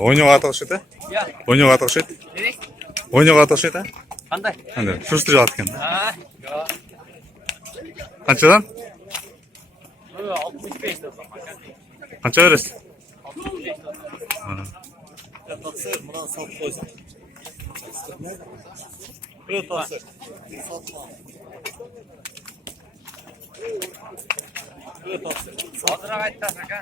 Oynuyorga atışıdı? Oynuyorga atışıdı? Oynuyorga atışıdı? Qanday? Surishtirib atgan. Qanchadan? 65 dan. Qancha berasiz? 65 dan. Taqsir, buni sotib qo'ysin. Yo'q, taqsir. Sotma. Yo'q, taqsir. Hozirroq aytasiz aka.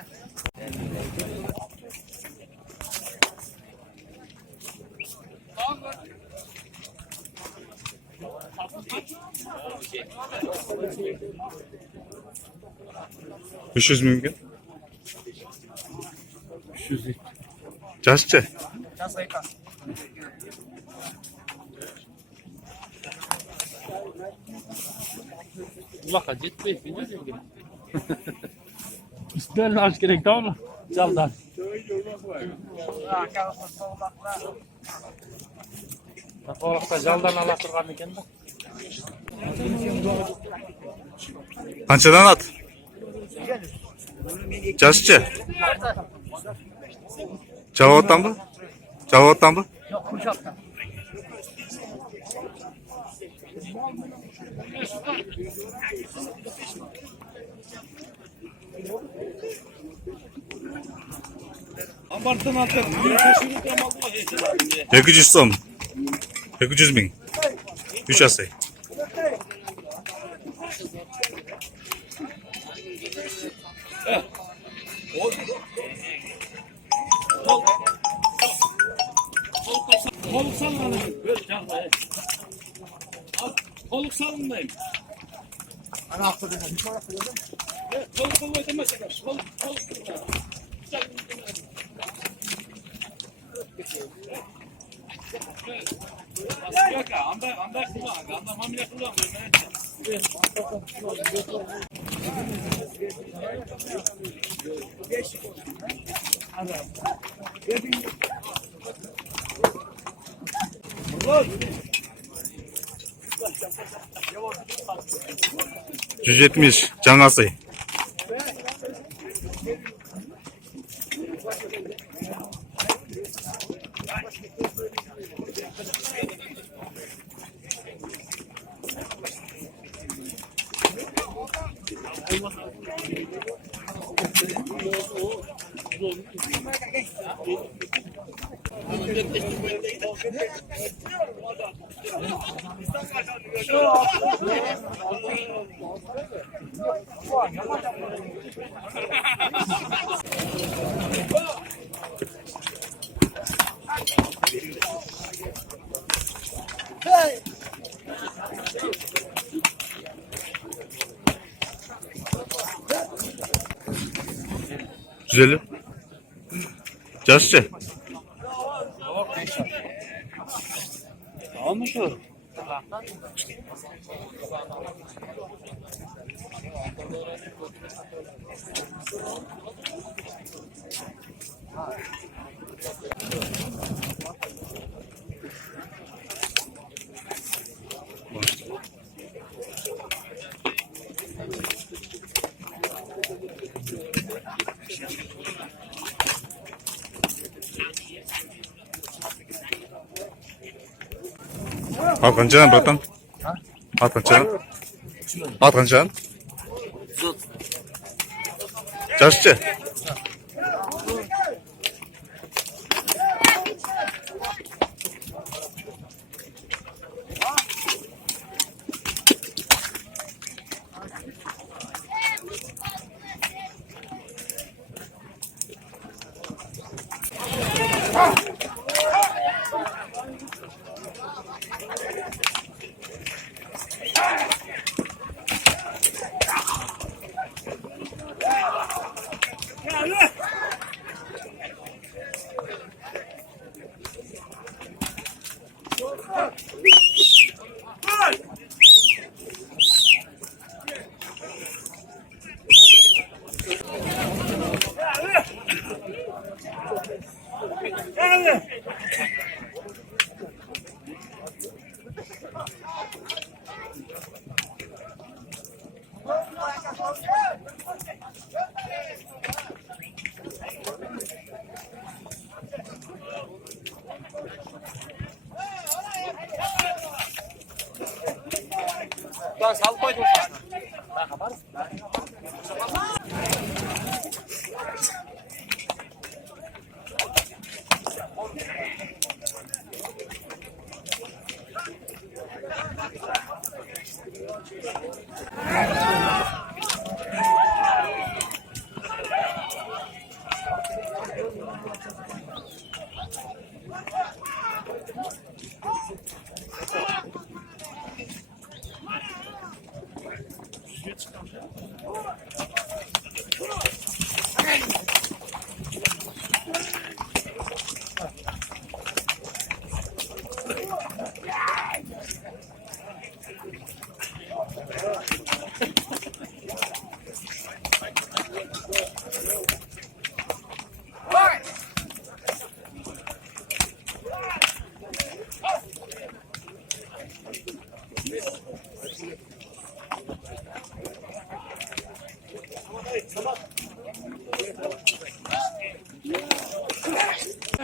$300 mümkün. 300. Kaçça? Uzağa gitmeyin. İsteyen aç gerek tamam mı? Çaldan. Orada jaldan ala turgan ekan da. Qanchadan at? Kaçça? Javotdanmi? Javotdanmi? Yo'q, Qurshotdan. Abartın artık. 200 so'm. 200 ming. 3 asay. Koluk salın. Koluk salındayım. Ana hafta dedim. Koluk ödemezsek. Koluk. Yok ya, anda kullan. Anda hamile kullanmıyor. $170 жаңа сый. Güzel. Kaçça? Tamam mı şu? Al qanchadan bratan? Al qanchadan? Al qanchadan? Kaçcha? Ben sal koydum.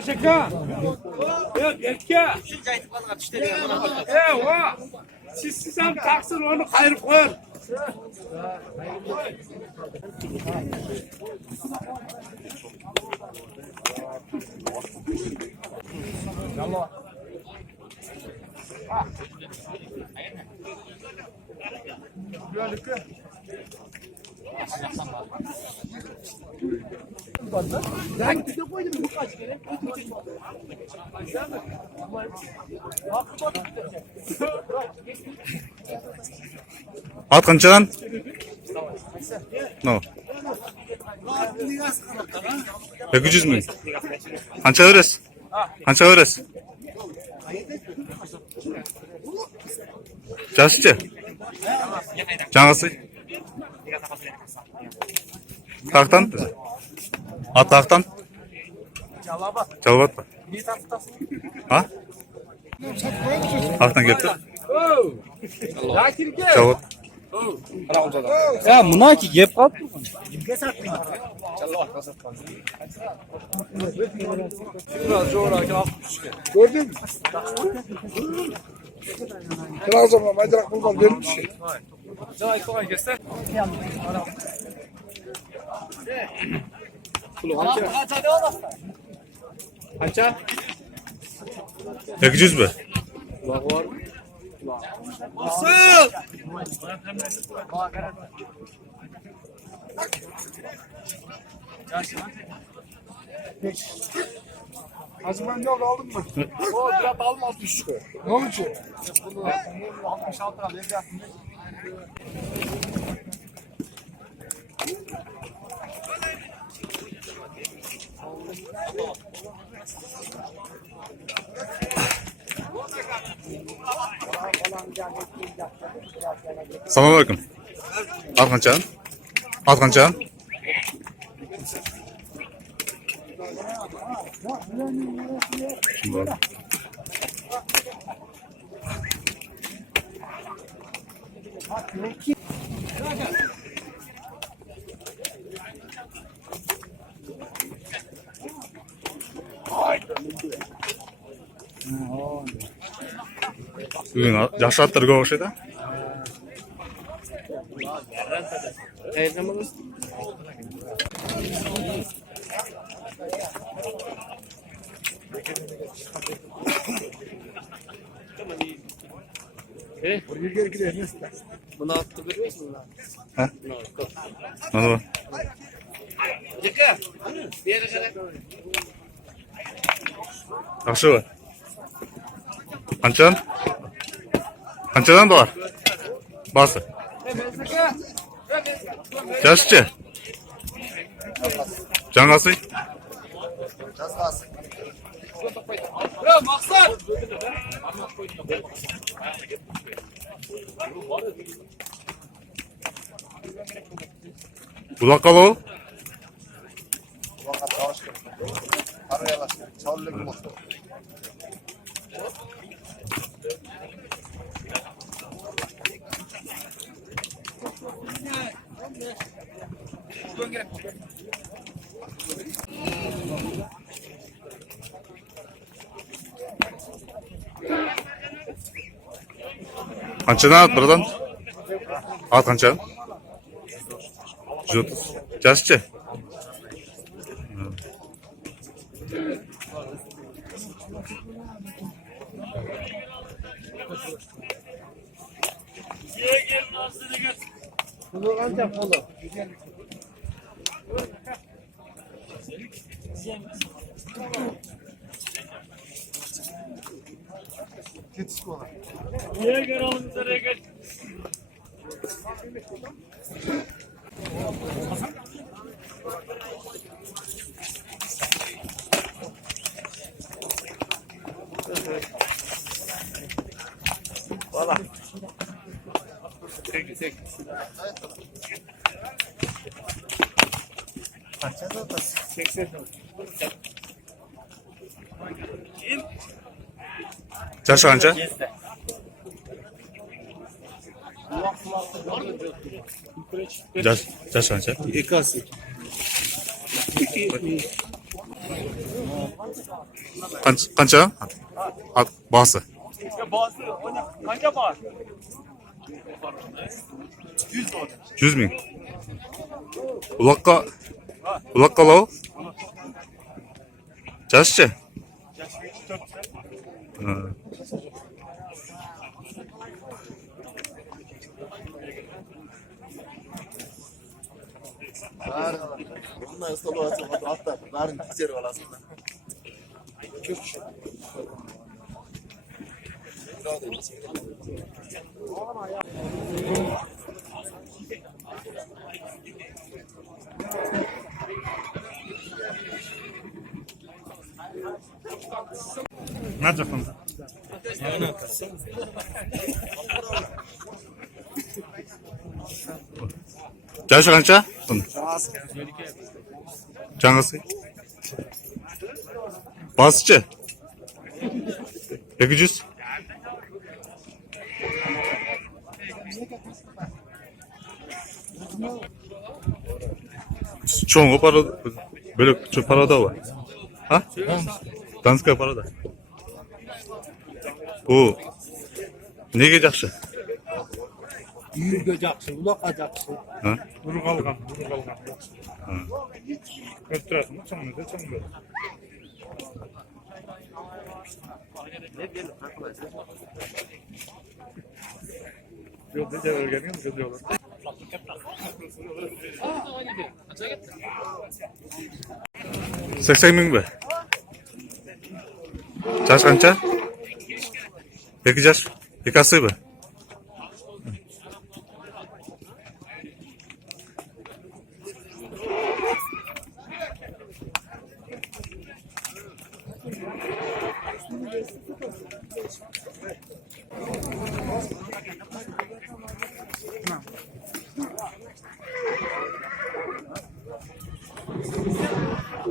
Şaka. Ya Berke. O. Siz hem taksın onu kayırıp koyun. At qanchadan? No. 200 ming. Qancha berasiz? Qancha berasiz? Jasichi? Jang'isi? Taqdan? At taqdan? Javob. Ha? Taqdan kelibdi. Javob. Ya bunaki yeb qoldi. Gördün mü? Trabzon'da maydarak bulmam vermiş şey. Kaça? 200 mi? Hacı ben yok aldın mı? O biraz alma 60 lira. Ne oldu ki? 66 lira ne yaptın? Assalomu alaykum. At qanchadan? At qanchadan? Bor. Bugun yaxshi atlarga o'xshaydi. Bunu attı görüyorsun mu? Ha? Mana bu. Dikkat. Bir yere kadar. Yaxshi bu. Qanchadan? Qanchadan bor? Basi. Jasichi? Jang'isi? Ya maksat. Buloqqa ol. Qanchadan ot birdan? Ot qancha? 130. Jashchi? Pulu qancha pulu? Ketiş kola. Niye gel oğlum nereye gel? Valla. Tek. Kaça da 80. Jashi qancha? Jashi qancha? Ikasi. Qancha? Ot bahsi. Bazı, kanka var. 100 ming. Uloqqa lov? Jashchi? Ha. Bundan sonra hatta yarın tekseri olasın. Ne yapacaksın? Jashi qancha? Jangisi. Basichi? 200. Cho'ng'i paroda, böyle paroda var. Ha? Danska paroda. Bu nega yaxshi? Yürgü jakşı, uloq jakşı. Ha? Bunu kalkan. Öttürasın, çamını çamını. Yok, ne cevap gelmiyor mu? Diyorlar. 80 ming mi? Jash qancha? 2 jash. Ikasi mi?